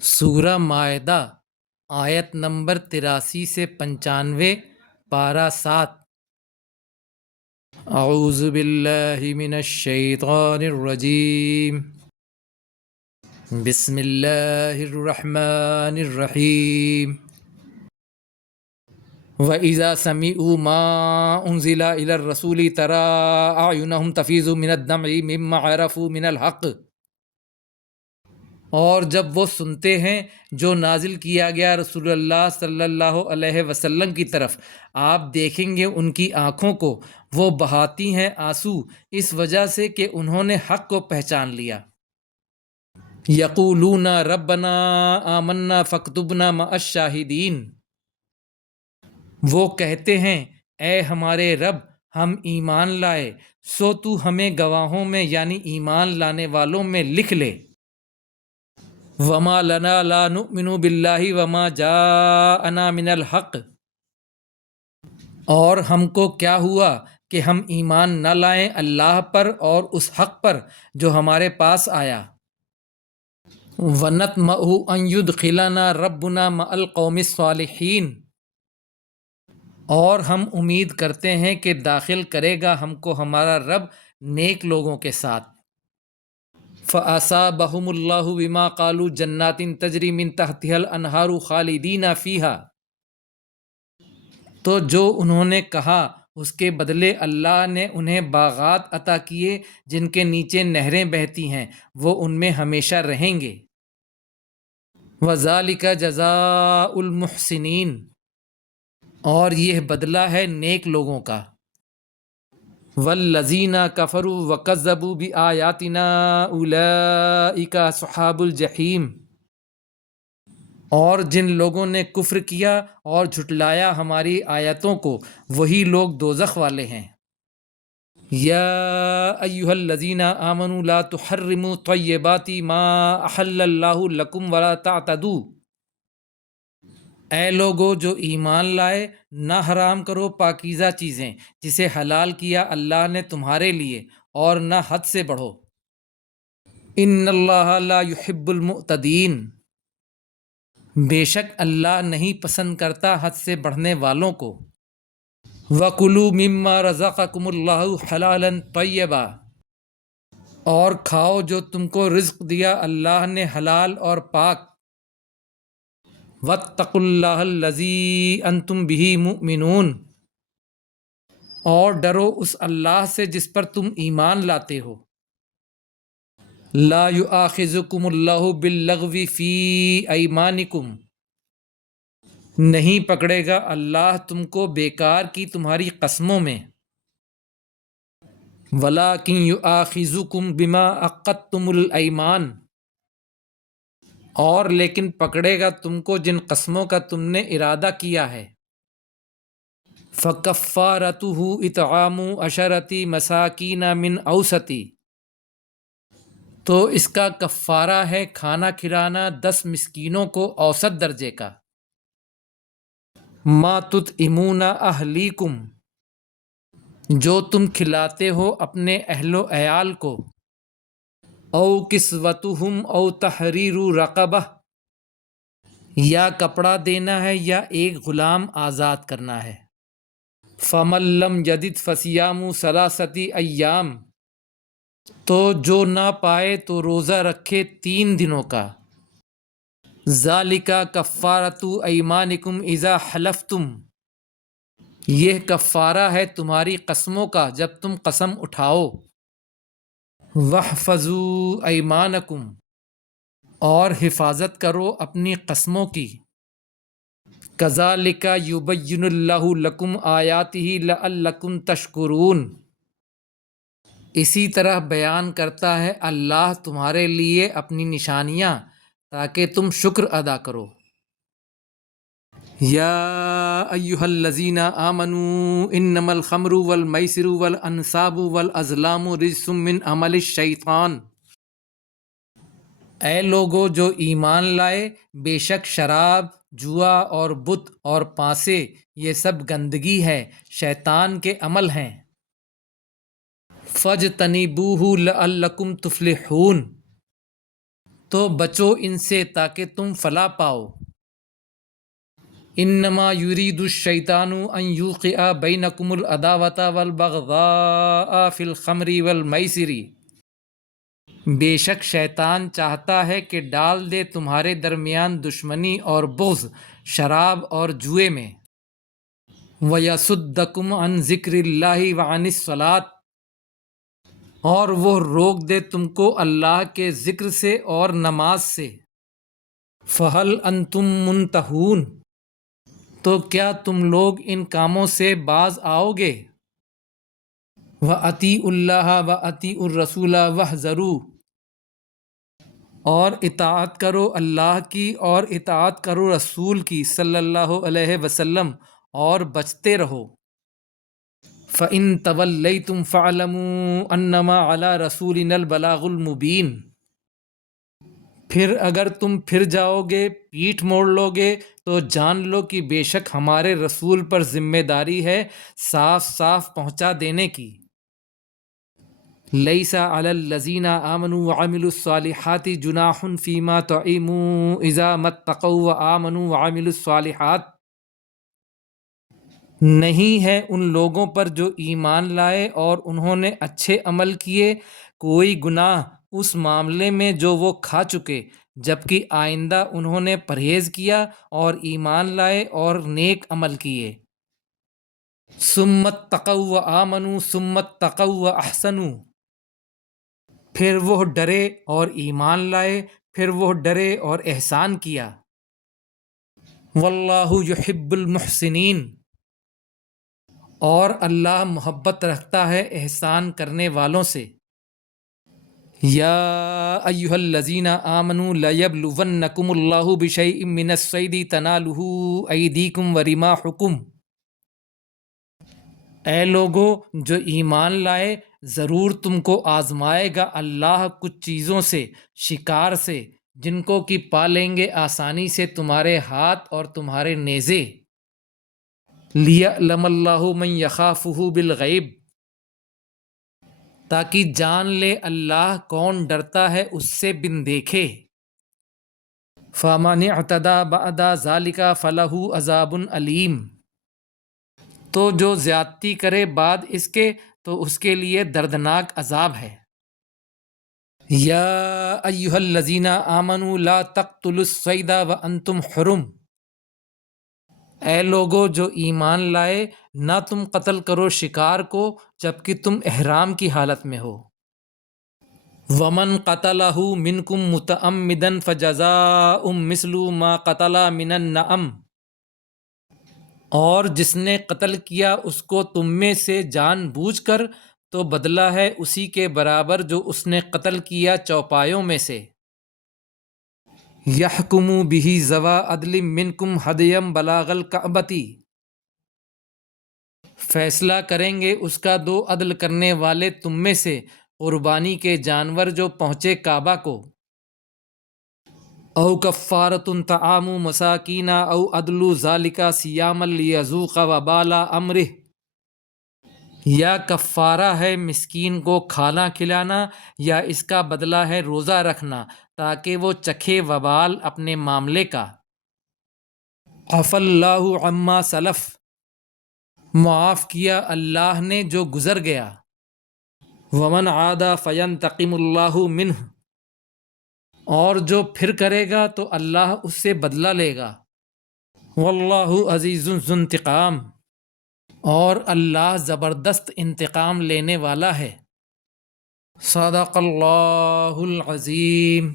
سورہ مائدہ آیت نمبر 83 سے 95، پارہ 7۔ اعوذ باللہ من الشیطان الرجیم، بسم اللہ الرحمن الرحیم۔ وَإِذَا سَمِعُوا مَا أُنزِلَ إِلَى الرَّسُولِ تَرَىٰ أَعْيُنَهُمْ تَفِيضُ مِنَ الدَّمْعِ مِمَّا عَرَفُوا مِنَ الْحَقِّ، اور جب وہ سنتے ہیں جو نازل کیا گیا رسول اللہ صلی اللہ علیہ وسلم کی طرف، آپ دیکھیں گے ان کی آنکھوں کو وہ بہاتی ہیں آنسو، اس وجہ سے کہ انہوں نے حق کو پہچان لیا۔ یقولون ربنا آمنا فاکتبنا مع الشاہدین، وہ کہتے ہیں اے ہمارے رب ہم ایمان لائے، سو تو ہمیں گواہوں میں یعنی ایمان لانے والوں میں لکھ لے۔ وما لنا لا نؤمن باللہ وما جاءنا من الحق، اور ہم کو کیا ہوا کہ ہم ایمان نہ لائیں اللہ پر اور اس حق پر جو ہمارے پاس آیا۔ وَنَطْمَعُ أَن يُدْخِلَنَا رَبُّنَا مَعَ الْقَوْمِ الصَّالِحِينَ، اور ہم امید کرتے ہیں کہ داخل کرے گا ہم کو ہمارا رب نیک لوگوں کے ساتھ۔ فَأَصَابَهُمُ اللَّهُ بِمَا قَالُوا جَنَّاتٍ تَجْرِي مِن تَحْتِهَا الْأَنْهَارُ خَالِدِينَ فِيهَا، تو جو انہوں نے کہا اس کے بدلے اللہ نے انہیں باغات عطا کیے جن کے نیچے نہریں بہتی ہیں، وہ ان میں ہمیشہ رہیں گے۔ وَذَلِكَ جَزَاءُ الْمُحْسِنِينَ، اور یہ بدلہ ہے نیک لوگوں کا۔ وَالَّذِينَ كَفَرُوا وَكَذَّبُوا بِآيَاتِنَا أُولَئِكَ أَصْحَابُ الْجَحِيمِ، اور جن لوگوں نے کفر کیا اور جھٹلایا ہماری آیتوں کو وہی لوگ دوزخ والے ہیں۔ یا ایھا الذین آمنوا لا تحرموا طیبات ما احل اللہ لکم ولا تعتدوا، اے لوگو جو ایمان لائے نہ حرام کرو پاکیزہ چیزیں جسے حلال کیا اللہ نے تمہارے لیے، اور نہ حد سے بڑھو۔ ان اللہ لا يحب المعتدین، بے شک اللہ نہیں پسند کرتا حد سے بڑھنے والوں کو۔ وَكُلُوا مِمَّا رَزَقَكُمُ اللَّهُ حَلَالًا طَيِّبًا، اور کھاؤ جو تم کو رزق دیا اللہ نے حلال اور پاک۔ وَاتَّقُوا اللَّهَ الَّذِي أَنْتُمْ بِهِ مُؤْمِنُونَ، اور ڈرو اس اللہ سے جس پر تم ایمان لاتے ہو۔ لا يُؤَاخِذُكُمُ اللَّهُ بِاللَّغْوِ فِي أَيْمَانِكُمْ، نہیں پکڑے گا اللہ تم کو بیکار کی تمہاری قسموں میں۔ وَلَٰكِن يُؤَاخِذُكُم بِمَا عَقَّدتُّمُ الْأَيْمَانَ، اور لیکن پکڑے گا تم کو جن قسموں کا تم نے ارادہ کیا ہے۔ فَكَفَّارَتُهُ إِطْعَامُ عَشَرَةِ مَسَاكِينَ مِنْ أَوْسَطِ، تو اس کا کفارہ ہے کھانا کھلانا 10 مسکینوں کو اوسط درجے کا۔ مَا تُطْعِمُونَ أَهْلِيكُمْ، جو تم کھلاتے ہو اپنے اہل و عیال کو۔ او کسوتہم او تحریر رقبہ، یا کپڑا دینا ہے یا ایک غلام آزاد کرنا ہے۔ فمن لم یجد فصیام ثلاثۃ ایام، تو جو نہ پائے تو روزہ رکھے 3 دنوں کا۔ ذالک کفارۃ ایمانکم اذا حلفتم، یہ کفارہ ہے تمہاری قسموں کا جب تم قسم اٹھاؤ۔ وَاحْفَظُوا أَيْمَانَكُمْ، اور حفاظت کرو اپنی قسموں کی۔ كَذَلِكَ يُبَيِّنُ اللَّهُ لَكُمْ آيَاتِهِ لَعَلَّكُمْ تَشْكُرُونَ، اسی طرح بیان کرتا ہے اللہ تمہارے لیے اپنی نشانیاں تاکہ تم شکر ادا کرو۔ یا ایھا الذین آمنوا انما الخمر والمیسر والانصاب والازلام رجس من عمل الشیطان، اے لوگو جو ایمان لائے بے شک شراب، جوا اور بت اور پانسے یہ سب گندگی ہے، شیطان کے عمل ہیں۔ فاجتنبوہ لعلکم تفلحون، تو بچو ان سے تاکہ تم فلاح پاؤ۔ انما یرید الشیطان ان یوقع بینکم العداوۃ والبغضاء فی الخمر والمیسر، بے شک شیطان چاہتا ہے کہ ڈال دے تمہارے درمیان دشمنی اور بغض شراب اور جوئے میں۔ وَيَصُدَّكُمْ عَنْ ذِكْرِ اللَّهِ وَعَنِ الصَّلَاةِ، اور وہ روک دے تم کو اللہ کے ذکر سے اور نماز سے۔ فَهَلْ أَنْتُمْ مُنْتَهُونَ، تو کیا تم لوگ ان کاموں سے باز آؤ گے؟ وَأَطِیعُوا اللَّهَ وَأَطِیعُوا الرَّسُولَ وَاحْذَرُوا، اور اطاعت کرو اللہ کی اور اطاعت کرو رسول کی صلی اللہ علیہ وسلم، اور بچتے رہو۔ فَإِن تَوَلَّيْتُمْ فَاعْلَمُوا أَنَّمَا عَلَىٰ رَسُولِنَا الْبَلَاغُ الْمُبِينُ، پھر اگر تم پھر جاؤ گے، پیٹھ موڑ لو گے، تو جان لو کہ بے شک ہمارے رسول پر ذمہ داری ہے صاف صاف پہنچا دینے کی۔ لَيْسَ عَلَى الَّذِينَ آمَنُوا وَعَمِلُوا الصَّالِحَاتِ جُنَاحٌ فِيمَا طَعِمُوا إِذَا مَا اتَّقَوْا وَآمَنُوا وَعَمِلُوا الصَّالِحَاتِ، نہیں ہے ان لوگوں پر جو ایمان لائے اور انہوں نے اچھے عمل کیے کوئی گناہ اس معاملے میں جو وہ کھا چکے، جبکہ آئندہ انہوں نے پرہیز کیا اور ایمان لائے اور نیک عمل کیے۔ ثُمَّ اتَّقَوْا وَآمَنُوا ثُمَّ اتَّقَوْا وَأَحْسَنُوا، پھر وہ ڈرے اور ایمان لائے، پھر وہ ڈرے اور احسان کیا۔ واللہ یحب المحسنین، اور اللہ محبت رکھتا ہے احسان کرنے والوں سے۔ یا ایھا الذین آمنوا لیبلونکم اللہ بشیء من الصید تنالہ ایدیکم ورماحکم، اے لوگو جو ایمان لائے، ضرور تم کو آزمائے گا اللہ کچھ چیزوں سے، شکار سے، جن کو کہ پا لیں گے آسانی سے تمہارے ہاتھ اور تمہارے نیزے۔ لِیَعْلَمَ اللَّهُ مَن یَخَافُهُ بِالْغَیْبِ، تاکہ جان لے اللہ کون ڈرتا ہے اس سے بن دیکھے۔ فَمَنِ اعْتَدَىٰ بَعْدَ ذَٰلِکَ فَلَهُ عَذَابٌ أَلِیمٌ، تو جو زیادتی کرے بعد اس کے تو اس کے لیے دردناک عذاب ہے۔ یا ایھا الذین آمنوا لا تقتلوا الصید وانتم حرم، اے لوگو جو ایمان لائے، نہ تم قتل کرو شکار کو جبکہ تم احرام کی حالت میں ہو۔ ومن قتلہ منکم متعمدا فجزاء مثل ما قتل من النعم، اور جس نے قتل کیا اس کو تم میں سے جان بوجھ کر، تو بدلہ ہے اسی کے برابر جو اس نے قتل کیا چوپایوں میں سے۔ یحکم بہ ذوی عدل منکم ھدیا بلاغ الکعبۃ، فیصلہ کریں گے اس کا دو عدل کرنے والے تم میں سے قربانی کے جانور جو پہنچے کعبہ کو۔ او کفارۃ طعام مساکین او عدل ذلک صیاما لیذوق وبال امرہ، یا کفارہ ہے مسکین کو کھانا کھلانا، یا اس کا بدلہ ہے روزہ رکھنا تاکہ وہ چکھے وبال اپنے معاملے کا۔ عفا اللہ عما سلف، معاف کیا اللہ نے جو گزر گیا۔ ومن عاد فینتقم اللہ منہ، اور جو پھر کرے گا تو اللہ اس سے بدلہ لے گا۔ واللہ عزیز ذو انتقام، اور اللہ زبردست انتقام لینے والا ہے۔ صدق اللہ العظیم۔